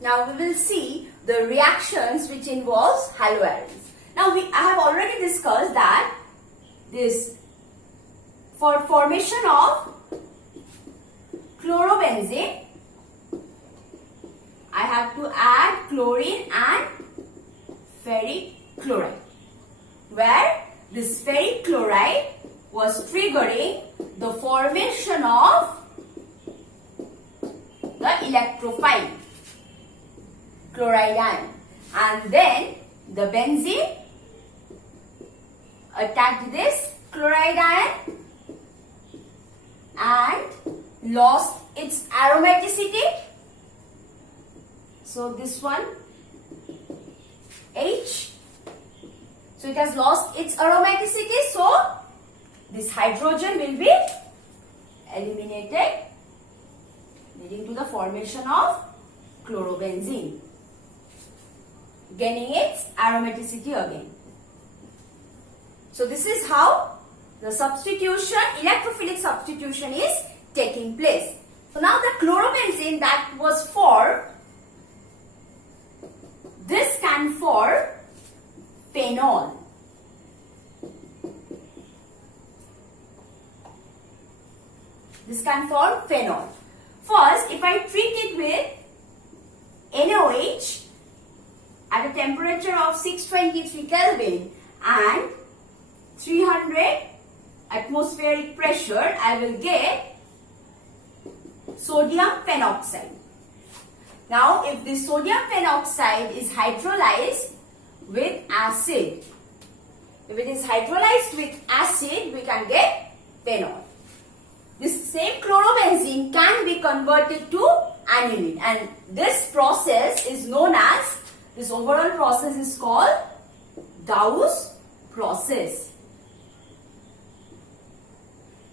Now we will see the reactions which involves haloarenes. Now I have already discussed that this for formation of chlorobenzene, I have to add chlorine and ferric chloride, where this ferric chloride was triggering the formation of the electrophile chloride ion, and then the benzene attacked this chloride ion and lost its aromaticity. So this one H, so it has lost its aromaticity, so this hydrogen will be eliminated, leading to the formation of chlorobenzene, gaining its aromaticity again. So this is how the substitution, electrophilic substitution is taking place. So now the chlorobenzene that was formed, this can form phenol. This can form phenol. First, if I treat it with NaOH at a temperature of 623 Kelvin and 300 atmospheric pressure, I will get sodium phenoxide. Now, if this sodium phenoxide is hydrolyzed with acid, if it is hydrolyzed with acid, we can get phenol. This same chlorobenzene can be converted to aniline, and this process is known as, this overall process is called Dow's process.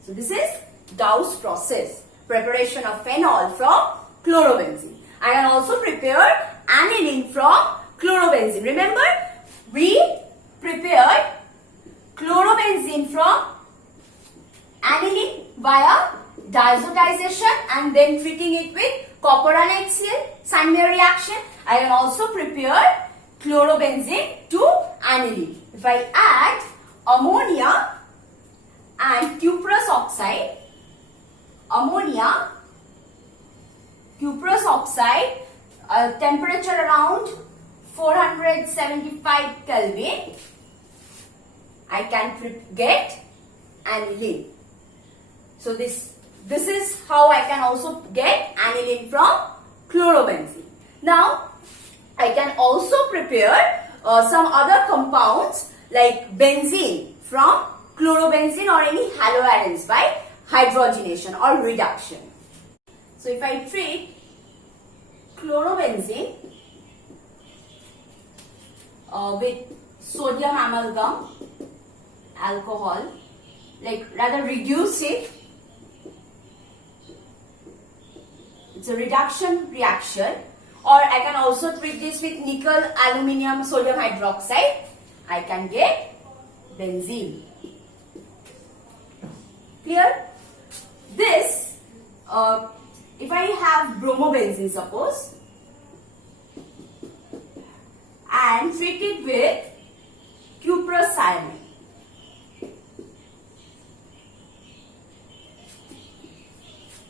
So this is Dow's process, preparation of phenol from chlorobenzene. I can also prepare aniline from chlorobenzene. Remember, we prepared chlorobenzene from aniline via diazotization and then treating it with copper and HCl, Sandmeyer reaction. I can also prepare chlorobenzene to aniline. If I add ammonia and cuprous oxide, ammonia, cuprous oxide, temperature around 475 Kelvin, I can get aniline. So this is how I can also get aniline from chlorobenzene. Now I can also prepare some other compounds like benzene from chlorobenzene or any haloarenes by hydrogenation or reduction. So if I treat chlorobenzene with sodium amalgam alcohol, like rather reduce it, it's a reduction reaction, or I can also treat this with nickel aluminium sodium hydroxide, I can get benzene. Clear? This, if I have bromobenzene suppose and treat it with cuprous cyanide,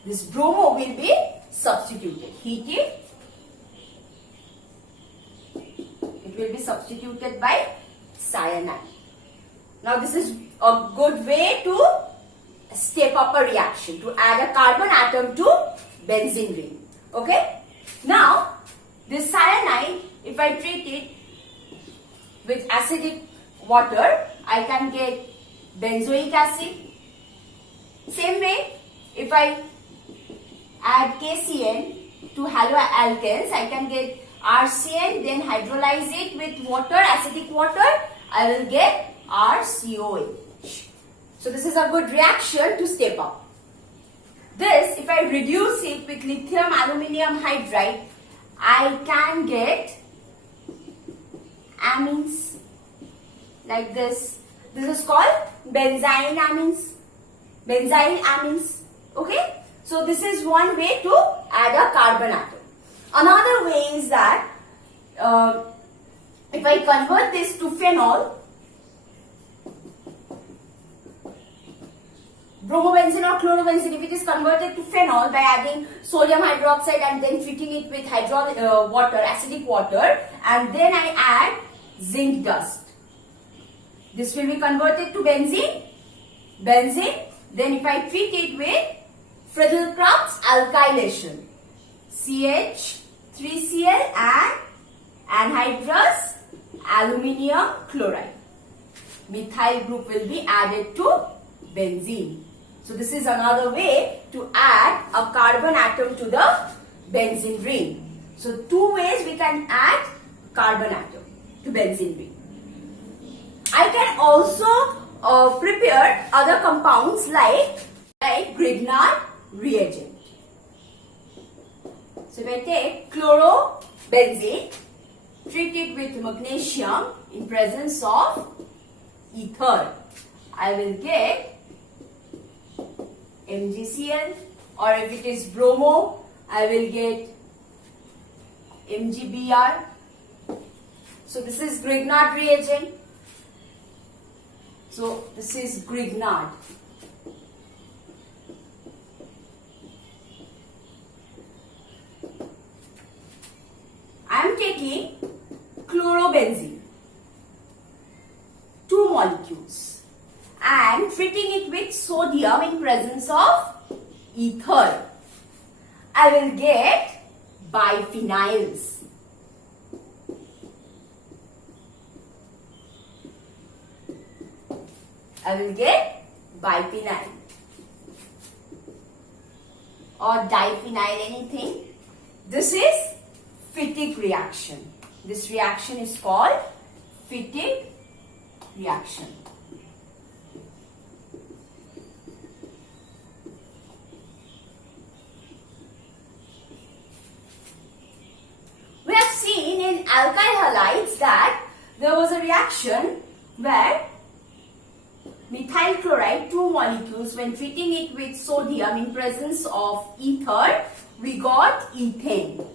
this bromo will be substituted, heated, it will be substituted by cyanide. Now this is a good way to step up a reaction, to add a carbon atom to benzene ring. Okay? Now this cyanide, if I treat it with acidic water, I can get benzoic acid. Same way, if I add KCN to haloalkanes, I can get RCN, then hydrolyze it with water, acidic water, I will get RCOH. So this is a good reaction to step up. This, if I reduce it with lithium aluminium hydride, I can get amines like this. This is called benzyl amines. Benzyl amines. Okay? So this is one way to add a carbon atom. Another way is that if I convert this to phenol, bromobenzene or chlorobenzene, if it is converted to phenol by adding sodium hydroxide and then treating it with acidic water, and then I add zinc dust. This will be converted to benzene. Then if I treat it with Friedel-Crafts alkylation, CH3Cl and anhydrous aluminium chloride, methyl group will be added to benzene. So this is another way to add a carbon atom to the benzene ring. So two ways we can add carbon atom to benzene ring. I can also prepare other compounds like Grignard reagent. So if I take chlorobenzene, treat it with magnesium in presence of ether, I will get MgCl, or if it is bromo, I will get MgBr. So this is Grignard reagent. So this is Grignard. I am taking chlorobenzene, 2 molecules, and treating it with sodium in presence of ether. I will get biphenyls. I will get biphenyl or diphenyl, anything. This is Fittig reaction. This reaction is called Fittig reaction. We have seen in alkyl halides that there was a reaction where methyl chloride, 2 molecules, when treating it with sodium in presence of ether, we got ethane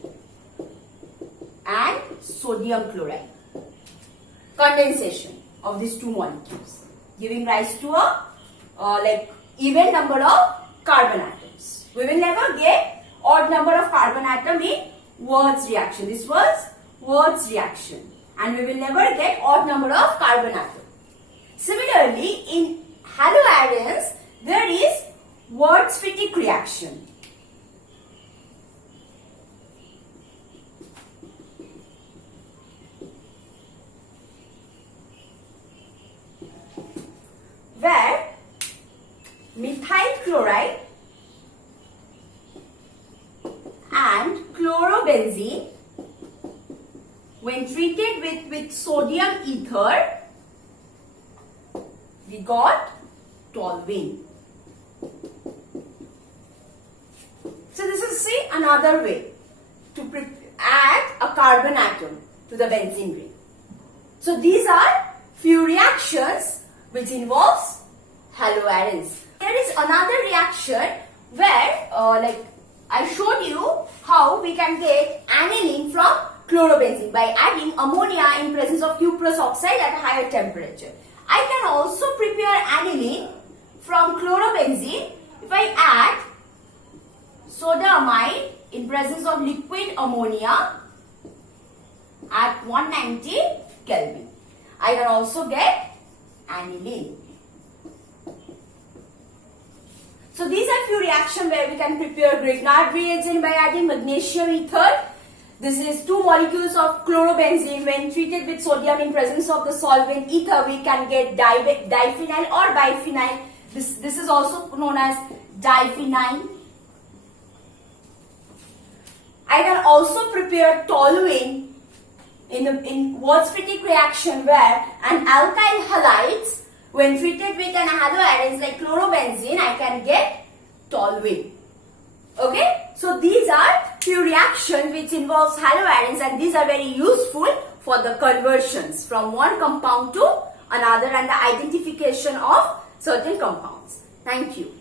and sodium chloride. Condensation of these 2 molecules, giving rise to a even number of carbon atoms. We will never get odd number of carbon atom in Wurtz reaction. This was Wurtz reaction, and we will never get odd number of carbon atom. Similarly, in haloarenes, there is Wurtz-Fittig reaction. Where methyl chloride and chlorobenzene, when treated with sodium ether, we got toluene. So this is another way to add a carbon atom to the benzene ring. So these are few reactions which involves haloarenes. There is another reaction where I showed you how we can get aniline from chlorobenzene by adding ammonia in presence of cuprous oxide at a higher temperature. I can also prepare aniline from chlorobenzene if I add soda amide in presence of liquid ammonia at 190 Kelvin. I can also get aniline. So these are few reactions where we can prepare Grignard reagent by adding magnesium ether. This is 2 molecules of chlorobenzene. When treated with sodium in presence of the solvent ether, we can get diphenyl or biphenyl. This is also known as diphenyl. I can also prepare toluene in Wurtz-Fittig reaction where an alkyl halides, when treated with an haloarenes like chlorobenzene, I can get toluene. Okay, so these are few reactions which involves haloarenes, and these are very useful for the conversions from one compound to another and the identification of certain compounds. Thank you.